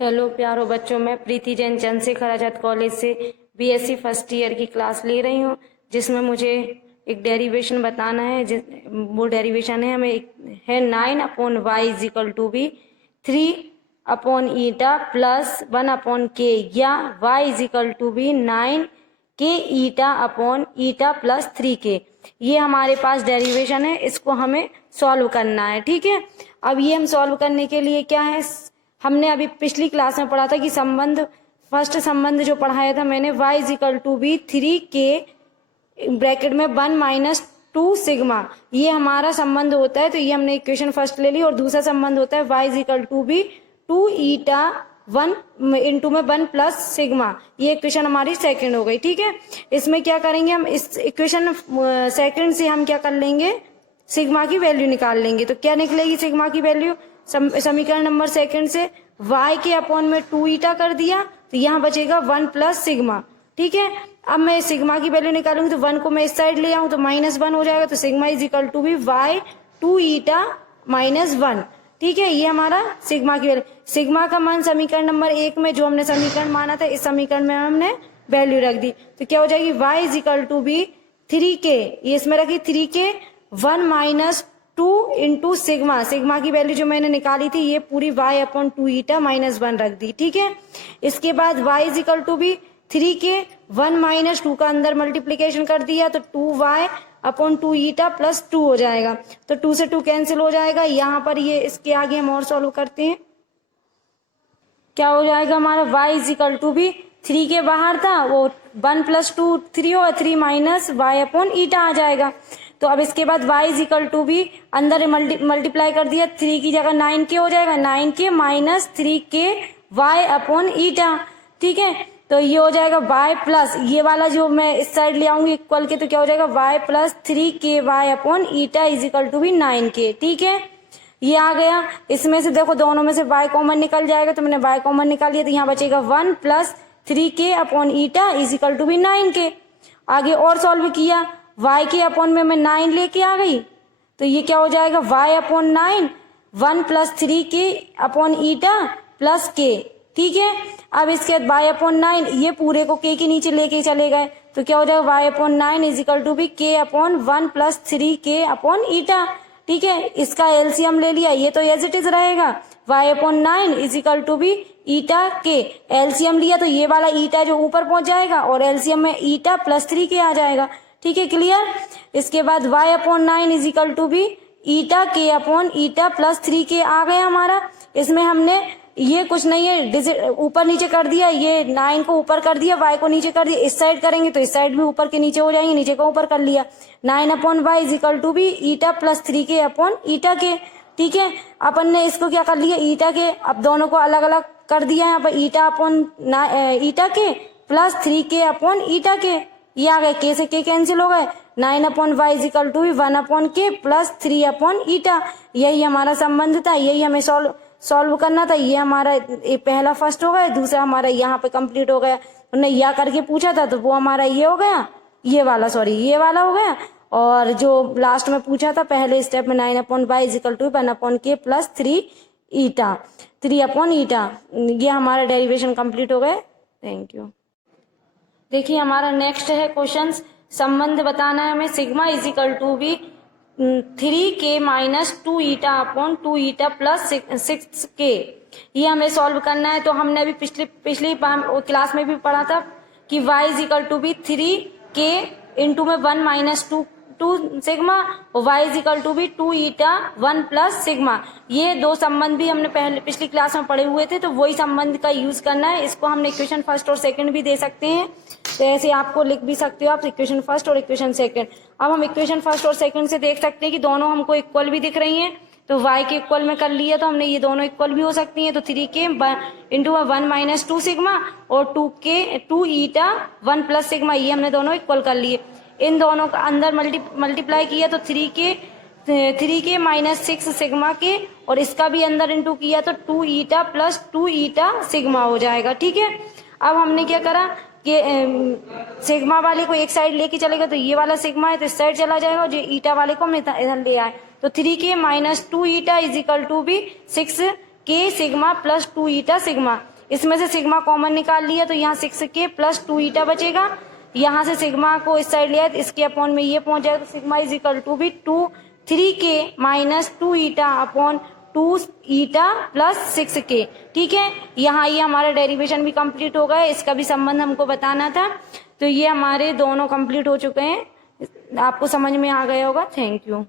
Hello प्यारो बच्चों, मैं प्रीति जैन चंद्रशेखर आजाद कॉलेज से बीएससी फर्स्ट ईयर की क्लास ले रही हूँ, जिसमें मुझे एक डेरिवेशन बताना है। वो डेरिवेशन है हमें है 9/y is equal to be 3 eta plus 1/k, या y is equal to be 9k eta plus 3k। ये हमारे पास डेरिवेशन है, इसको हमें सॉल्व करना है। ठीक है, अब ये हम सॉल्व करने के लिए क्या है, हमने अभी पिछली क्लास में पढ़ा था कि फर्स्ट संबंध जो पढ़ाया था मैंने, y is equal to be 3k bracket में 1 - 2 सिग्मा, ये हमारा संबंध होता है। तो ये हमने इक्वेशन फर्स्ट ले ली। और दूसरा संबंध होता है y is equal to be 2 eta 1 into में 1 प्लस सिग्मा, ये इक्वेशन हमारी सेकंड हो गई। ठीक है, इसमें क्या करेंगे हम, इस इक्वेशन सेकंड से हम क्या कर लेंगे, सिग्मा की वैल्यू निकाल लेंगे। तो क्या निकलेगी सिग्मा की वैल्यू, समीकरण नंबर सेकंड से y के अपॉन में 2 ईटा कर दिया, तो यहाँ बचेगा 1 प्लस सिग्मा। ठीक है, अब मैं सिग्मा की वैल्यू निकालूंगी तो 1 को मैं इस साइड ले आऊं तो -1 हो जाएगा। तो सिग्मा इज इक्वल टू भी y 2 ईटा -1। ठीक है, ये हमारा सिग्मा की वैल्यू। सिग्मा का मान समीकरण नंबर 1 में जो हमने समीकरण माना था, इस समीकरण में हमने वैल्यू रख दी। तो क्या हो जाएगी, y is equal to be 3k, ये इसमें रखी 3k 1 - 2 इंटू सिग्मा, सिग्मा की वैल्यू जो मैंने निकाली थी ये पूरी y/2 ईटा -1 रख दी। ठीक है, इसके बाद y इज इक्वल टू भी 3k 1 - 2 का अंदर मल्टीप्लीकेशन कर दिया तो 2y/2 ईटा प्लस 2 हो जाएगा। तो 2 से 2 कैंसिल हो जाएगा। यहाँ पर ये इसके आगे हम और सॉल्व करते हैं। क्या हो जाएगा हमारा, y इज इक्वल टू भी 3k बाहर था, वो 1 + 2 3 होगा, 3 - y/, ईटा आ जाएगा। तो अब इसके बाद y इज इक्वल टू भी अंदर मल्टीप्लाई कर दिया, 3 की जगह 9k हो जाएगा, 9k - 3k y/, ईटा। ठीक है, तो ये हो जाएगा y प्लस, ये वाला जो मैं इस साइड ले आऊंगी इक्वल के, तो क्या हो जाएगा y plus 3k y/, eta is equal to भी 9k। ठीक है, ये आ गया। इसमें से देखो दोनों में से y कॉमन निकल जाएगा, तो मैंने y कॉमन निकाल लिया, तो यहाँ बचेगा 1 plus 3k eta is equal to भी 9k। आगे और सॉल्व किया, y के अपॉन में मैं 9 लेके आ गई, तो ये क्या हो जाएगा y/9 1 प्लस 3k ईटा प्लस k। ठीक है, अब इसके बाद y/9 ये पूरे को k के नीचे लेके चले गए, तो क्या हो जाएगा y/9 इज इक्वल टू भी k/1 प्लस 3k ईटा। ठीक है, इसका एलसीएम ले लिया, ये तो एज इट इज रहेगा, y/9 इज इक्वल टू भी ईटा के। एलसीएम लिया तो ये वाला ईटा जो ऊपर पहुंच जाएगा और एलसीएम में ईटा प्लस 3k आ जाएगा। ठीक है, क्लियर। इसके बाद y/9 इज इक्वल टू भी ईटा k/ईटा प्लस 3k आ गया हमारा। इसमें हमने ये कुछ नहीं है, ऊपर नीचे कर दिया, ये 9 को ऊपर कर दिया, y को नीचे कर दिया। इस साइड करेंगे तो इस साइड भी ऊपर के नीचे हो जाएंगे, नीचे को ऊपर कर लिया, 9/y इज इक्वल टू भी ईटा प्लस 3k/ईटा के। ठीक है, अपन ने इसको क्या कर लिया, ईटा के, अब दोनों को अलग अलग कर दिया यहाँ पर, ईटा के प्लस 3k/ईटा के, ये आ गए, k से k कैंसिल हो गए, 9/y is equal to 1/k plus 3/ईटा। यही हमारा संबंध था, यही हमें सॉल्व करना था। ये हमारा पहला फर्स्ट हो गया, दूसरा हमारा यहाँ पे कंप्लीट हो गया। उन्होंने या करके पूछा था तो वो हमारा ये हो गया, ये वाला हो गया। और जो लास्ट में पूछा था पहले स्टेप में 9/y is equal to 1/k plus 3/ईटा, ये हमारा डेरिवेशन कंप्लीट हो गए। Thank you. देखिए हमारा नेक्स्ट है क्वेश्चन, संबंध बताना है हमें, सिग्मा इज इक्वल टू भी 3k - 2 ईटा/2 ईटा प्लस 6k, ये हमें सॉल्व करना है। तो हमने अभी पिछली क्लास में भी पढ़ा था कि y इज इक्वल टू भी 3k इंटू में 1 - 2 सिग्मा और y इज इक्वल टू भी 2 ईटा 1 प्लस सिग्मा। ये दो संबंध भी हमने पिछली क्लास में पढ़े हुए थे, तो वही संबंध का यूज करना है। इसको हमने इक्वेशन फर्स्ट और सेकंड भी दे सकते हैं, तो ऐसे आपको लिख भी सकते हो आप, इक्वेशन फर्स्ट और इक्वेशन सेकंड। अब हम इक्वेशन फर्स्ट और सेकंड से देख सकते हैं कि दोनों हमको इक्वल भी दिख रही हैं, तो y के इक्वल में कर लिया, तो हमने ये दोनों इक्वल भी हो सकती हैं। तो 3k इंटू 1 - 2 सिग्मा और 2 ईटा 1 प्लस सिग्मा, ये हमने दोनों इक्वल कर लिए। इन दोनों का अंदर मल्टीप्लाई किया तो 3k -6 सिग्मा के, और इसका भी अंदर इंटू किया तो 2 ईटा प्लस 2 ईटा सिग्मा हो जाएगा। ठीक है, अब हमने क्या करा कि सिग्मा वाले को एक साइड लेके चलेगा, तो ये वाला सिग्मा है तो इस साइड चला जाएगा, और जो ईटा वाले को हम इधर ले आए, तो 3k - 2 eta is equal to भी 6 के सिग्मा प्लस 2 ईटा सिग्मा। इसमें से सिग्मा कॉमन निकाल लिया तो यहाँ 6k प्लस 2 ईटा बचेगा। यहाँ से सिग्मा को इस साइड लिया तो इसके अपॉन में ये पहुंच जाएगा, तो सिग्मा इज इक्वल टू भी 3k माइनस 2 ईटा अपॉन 2 ईटा प्लस 6k। ठीक है, यहाँ ये हमारा डेरिवेशन भी कंप्लीट हो गया, इसका भी संबंध हमको बताना था। तो ये हमारे दोनों कंप्लीट हो चुके हैं, आपको समझ में आ गया होगा। Thank you.